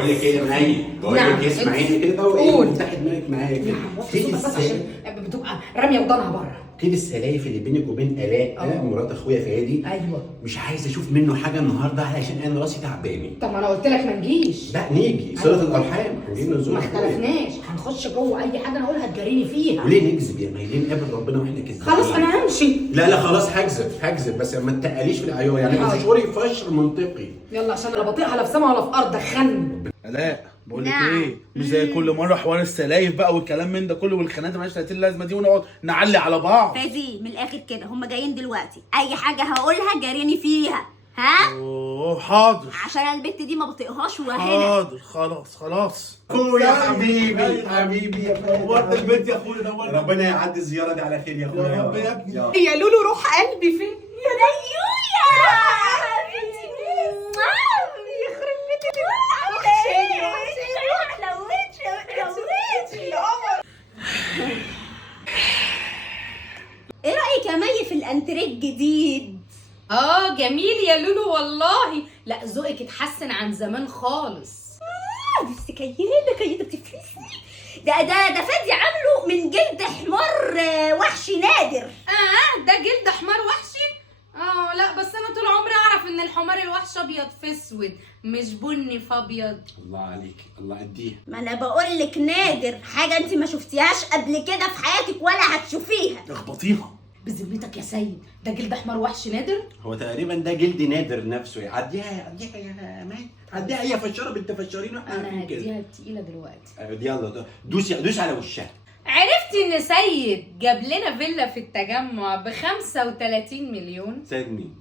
بقول لك ايه يا مي، بقول لك اسمعيني كده وافتحي دماغك معايا كده. بتبقى راميه ودانها بره كده السلايف اللي بينك وبين الاء مرات اخويا فادي. ايوه مش عايز اشوف منه حاجه النهارده علشان انا راسي تعباني. طب ما انا قلت لك ما نجيش. لا نيجي صله الارحام، هنجيب نزول. ما اختلفناش، هنخش جوه اي حاجه انا اقولها تجاريني فيها. وليه نكذب يا مي؟ ليه نقابل ربنا واحنا كذابين؟ خلاص انا همشي. لا خلاص هكذب بس ما تقليش في العيون يعني. انشوري فشر منطقي. يلا عشان لا بطيئها لا في سما ولا في ارض. دخلني. لا بقول لك نعم. ايه، مش زي كل مره حوار السلايف بقى والكلام من ده كله والخناقات مالهاش 30 لازمه دي ونقعد نعلي على بعض. فادي من الاخر كده هم جايين دلوقتي، اي حاجه هقولها جاريني فيها. ها؟ اوه حاضر. عشان البت دي ما بطيقهاش وهنا. حاضر خلاص. اخويا حبيبي يا فادي. نورت البيت يا اخويا، نورت. ربنا يعدي الزياره دي على خير يا اخويا. يا رب يا ابني. يا لولو روح قلبي فين؟ يا ليويا حبيبتي يخرب بيت ايه رايك يا مي في الانتريه الجديد؟ جميل يا لولو والله. لا ذوقك اتحسن عن زمان خالص. بس كيده بتفلسني. ده فادي عامله من جلد حمار وحشي نادر. ده جلد حمار وحشي؟ لا بس انا طول عمري اعرف ان الحمار الوحش ابيض في اسود مش بني في ابيض. الله عليك، الله اديها. ما انا بقول لك نادر، حاجه انت ما شفتيهاش قبل كده في حياتك ولا هتشوفيها. اخبطيها بذمتك يا سيد ده جلد حمار وحش نادر؟ هو تقريبا ده جلد نادر نفسه. عديها يا مي، عديها يا فشاره بنت فشارين واحنا انا عارفين كده. هديها التقيله دلوقتي. يلا دوس على وشها. عرفتي ان سيد جاب لنا فيلا في التجمع ب 35 مليون؟ سيد مين؟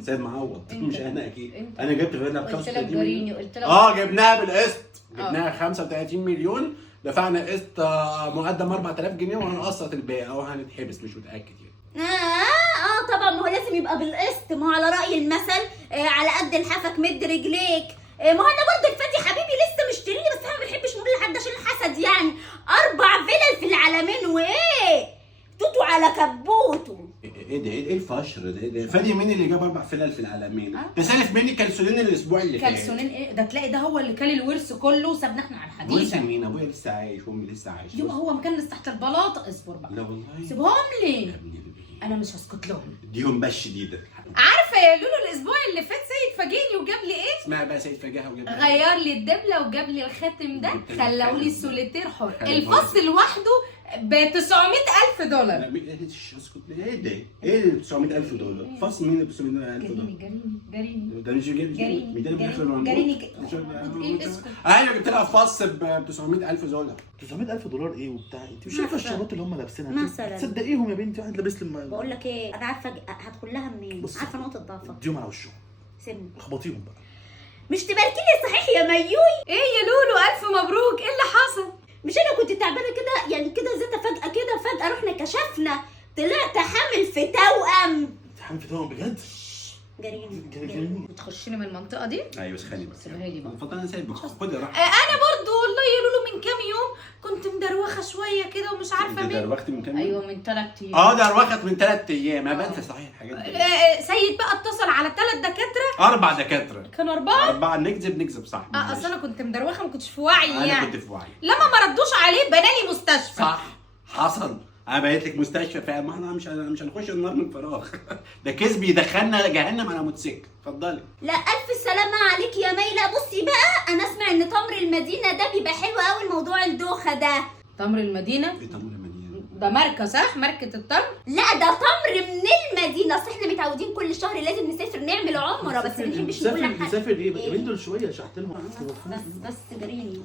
سيد معوض. مش انا اكيد. انت. انا جبت فيلا ب قلت لك 35 جاريني، مليون. قلت لك جبناها بالقسط. جبناها 35 مليون، دفعنا قسط مقدم 4000 جنيه وهنقسط الباقي او هنتحبس مش متاكد يعني. طبعا ما هو لازم يبقى بالقسط، ما هو على رأي المثل على قد لحافك مد رجليك. ما هو انا برضه الفادي حبيبي لسه مشتريني، بس احنا ما بنحبش نقول لحد عشان الحسد يعني. 4 فيلل في العالمين وايه؟ توتو على كبوتو. ايه الفشر ده؟ فادي مين اللي جاب 4 فيلل في العالمين؟ ده سالف مني كالسولين الاسبوع اللي فات. كالسونين ايه ده؟ تلاقي ده هو اللي كل الورث كله وسابنا احنا على ابويا الحديده. مين؟ ابويا لسه عايش وامي لسه عايشه. يبقى هو مكنس تحت البلاطه. اصبر بقى. لا والله. سيبهم لي. يا ابني انا مش هسكت لهم. اديهم بس شديده. عارفه يا لولو الاسبوع اللي فات سيد فاجئني وجاب لي ايه؟ اسمعي بقى سيد فجاها وجاب غير لي الدبله وجاب لي الخاتم ده، جبت لي خلوا لي الخاتم. السوليتير حر. حلو. الفص لوحده ب 900,000 دولار. لا اسكت. ايه ده؟ ايه 900000 دولار؟ فصل مين ب 900000 دولار؟ جريني ده مش جريني. ميدان الاخر جريني اسكت. ايوه جبت لها فص ب 900000 دولار. 900000 دولار ايه وبتاع؟ انت مش شايفه مثلاً. الشرابات اللي هم لابسينها؟ مثلاً. تصدقيهم يا بنتي؟ واحد لابس لي بقول لك ايه، انا عارفه هدخل لها منين، بص. عارفه نقطه ضعفك. اديهم على وشهم، سيبني. اخبطيهم بقى. مش تباركي لي صحيح يا ميوي؟ ايه يا لولو الف مبروك، ايه اللي حصل؟ مش انا كنت تعبانه كده يعني كده زيت فجاه رحنا كشفنا طلعت حامل في توأم. انت حامل في توأم بجد؟ جريني. بتخشيني من المنطقه دي؟ ايوه اسخني بقى. سيبها لي بقى. اتفضل انا سايبك. خدي راحتك. انا برضو والله يا لولو من كام يوم كنت مدروخه شويه كده ومش عارفه مين. دروخت من كام يوم؟ ايوه من 3 ايام. دروخت من 3 ايام. انا بنسى صحيح الحاجات دي. سيد بقى اتصل على 3 دكاتره. 4 دكاتره. كانوا 4. 4 نكذب صح. اصل انا كنت مدروخه ما كنتش في وعي انا يعني. كنت في وعي. لما ما ردوش عليه بنالي مستشفى. صح حصل. انا بقيت لك مستشفى فعلا. ما احنا مش هنخش النار من فراغ. ده كذب يدخلنا جهنم على موتوسيكل. اتفضلي. لا الف سلامه عليك يا مي. لا بصي بقى، انا اسمع ان تمر المدينه ده بيبقى حلو قوي موضوع الدوخه ده. تمر المدينه ايه تمر المدينه؟ ده ماركه صح؟ ماركه التمر. لا ده تمر من المدينه. اصل احنا متعودين كل شهر لازم نسافر نعمل عمره، بس ما بنحبش نقول لحد. نسافر ايه؟ بنت دول شويه شحت لهم. بس جريني.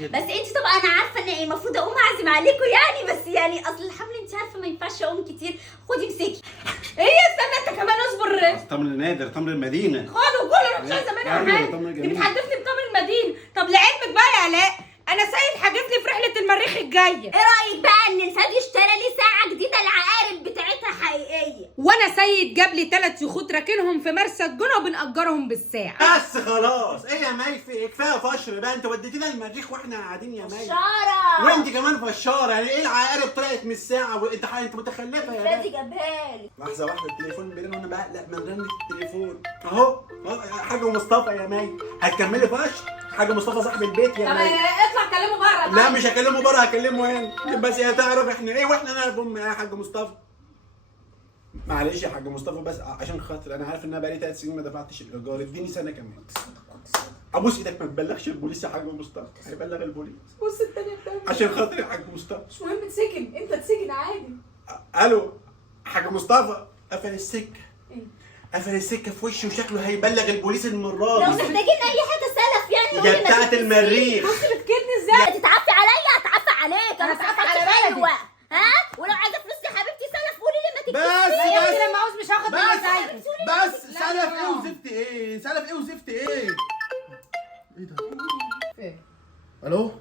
بس انت طبعا انا عارفه ان المفروض اقوم اعزم عليكم يعني، بس يعني اصل الحمل انت عارفه ما ينفعش اقوم كتير. خدي امسكي. ايه استنى انت كمان اصبر. تمر نادر، تمر المدينه. خدوا كل روح زمان أيوة، امان. تمر دي جميل. بتحدثني بتمر المدينه. طب لعلمك بقى يا علاء انا سيد حاجتني في رحله المريخ الجايه. ايه رايك بقى ان الفادي اشترى لي ساعه جديده العقارب بتاعتها حقيقيه؟ وانا وانا سيد جاب لي 3 يخوت راكنهم في مرسى الجونه وبنأجرهم بالساعه. بس خلاص ايه يا مي، في كفايه فشر بقى، انت وديتينا المريخ واحنا قاعدين يا مي. شارع وانت كمان فشاره، يعني ايه العقارب طلعت من الساعه وانت متخلفه يا فادي مي. جابها لي. لحظه واحده، التليفون بيرن وانا بقلق من رنه التليفون اهو. حاج مصطفى يا مي، هتكملي فشر؟ حاج مصطفى صاحب البيت يا طب مي. اطلع كلمه بره. لا مش هكلمه بره، هكلمه هنا بس هي تعرف احنا ايه واحنا نعرف ام ايه يا حاج مصطفى. معلش يا حاج مصطفى، بس عشان خاطر انا عارف ان انا بقالي 3 سنين ما دفعتش الايجار، اديني سنه كمان. ابوس ايدك ما تبلغش البوليس يا حاج مصطفى، هيبلغ البوليس. بص التانية بتعمل عشان خاطر يا حاج مصطفى. مش مهم تسجن، انت تسجن عادي. الو حاج مصطفى، قفل السكه. ايه؟ قفل السكه في وشي وشكله هيبلغ البوليس المره لو دي. محتاجين اي حاجه سلف يعني يا قولي ما بتاعت تتكسفيش. المريخ. بص بتكدني ازاي. تتعفي عليا هتعفي عليك، انا هتعفي صحتي على بلدي. حلوه. ها ولو عايزه فلوس يا حبيبتي سلف قولي لي ما بس تتكسفيش. يمكن لما عاوز مش هاخد منك زيك. بس لا، سلف لا. ايه وزفت ايه؟ سلف ايه وزفت ايه؟ ايه ده؟ فين؟ الو؟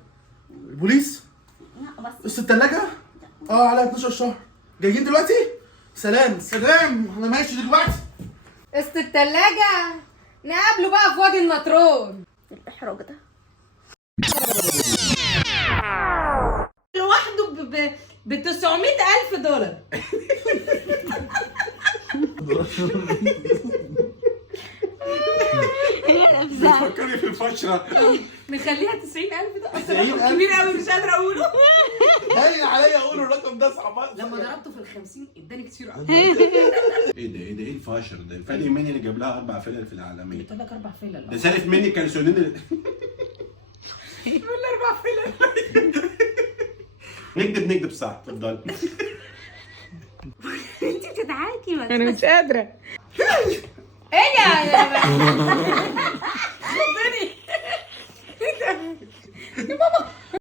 البوليس؟ بس قصة التلاجة؟ على 12 شهر. جايين دلوقتي؟ سلام سلام، انا ماشي دلوقتي. قسط التلاجة نقابله بقى في وادي النطرون. الاحراج ده لوحده ب 900,000 دولار. بتفكري في الفشره. نخليها 90,000 دولار. اصل 90,000. رقم كبير قوي مش قادره اقوله. هاين عليا اقول الرقم ده صعب. لما ضربته في ال50 اداني كتير قوي. ايه ده ايه الفاشر ده؟ فادي مين اللي جاب لها 4 فلل في العالميه؟ قلت لك 4 فلل. ده سالف مني كالسونين من 4 فلل. نكدب صح، اتفضل. انت بتضحكي انا مش قادره. ايه يا